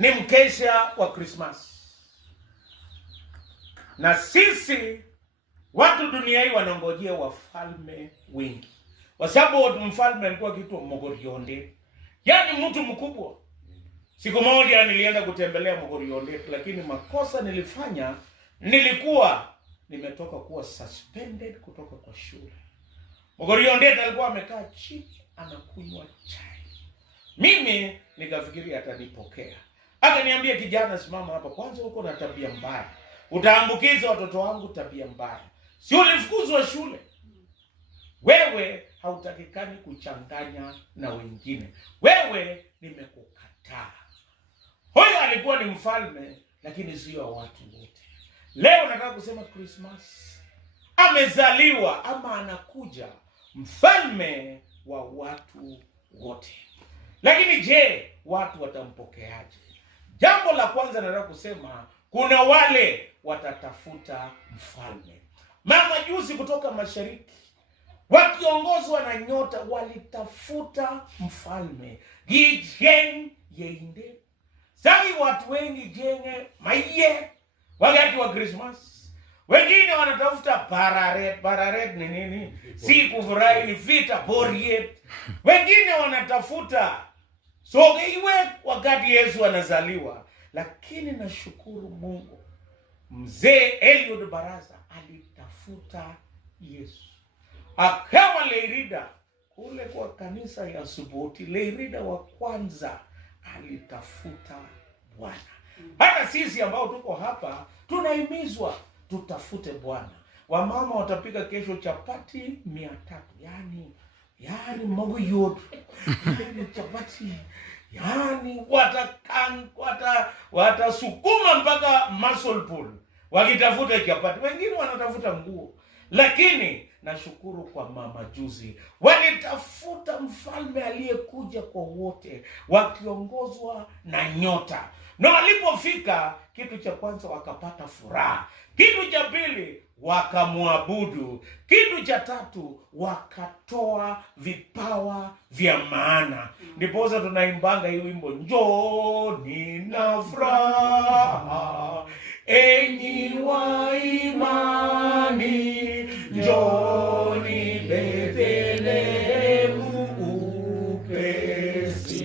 ni mkesha wa Christmas. Na sisi watu dunia hii wanangojea wafalme wengi. Kwa sababu mfalme alikuwa kitu Mogorionde. Yaani mtu mkubwa. Siku moja nilienda kutembelea Mogorionde, lakini makosa nilifanya, nilikuwa nimetoka kuwa suspended kutoka kwa shule. Mogorionde alikuwa amekaa chini anakunywa chai. Mimi nikafikiri atanipokea. Akaniambia, kijana, simama hapa kwanza, uko na tabia mbaya. Utaambukiza watoto wangu tabia mbaya. Si ulifukuzwa shule? Wewe hautakikani kuchanganya na wengine. Wewe nimekukataa. Huyo alikuwa ni mfalme, lakini sio watu wote. Leo nataka kusema Christmas amezaliwa ama anakuja mfalme wa watu wote. Lakini je, watu watampokeaje? Jambo la kwanza nataka kusema, kuna wale watatafuta mfalme. Mamajusi kutoka mashariki wakiongozwa na nyota walitafuta mfalme. Gijeng yeinde. Sasa watu wengi jenge maiye wakati wa Christmas. Wengine wanatafuta pararet. Pararet ni nini? Si kufurahi, ni vita, boriet. Wengine wanatafuta sogeiwe wakati Yesu anazaliwa. Lakini nashukuru Mungu, mzee Eliud Baraza alitafuta Yesu. Akawa Leirida kule kwa kanisa ya Suboti. Leirida wa kwanza alitafuta Bwana. Hata sisi ambao tuko hapa tunahimizwa tutafute Bwana. Wamama watapika kesho chapati 300. Yaani Mungu yote. Yaani chapati. Yaani watasukuma mpaka muscle pull wakitafuta chapati. Wengine wanatafuta nguo. Lakini nashukuru kwa mama juzi, walitafuta mfalme aliyekuja kwa wote, wakiongozwa na nyota. Na walipofika, kitu cha kwanza wakapata furaha. Kitu cha pili wakamwabudu. Kitu cha tatu wakatoa vipawa vya maana. Ndiposa tunaimbanga hii wimbo, njoni na furaha enyi wa imani, njoni Bethlehemu upesi.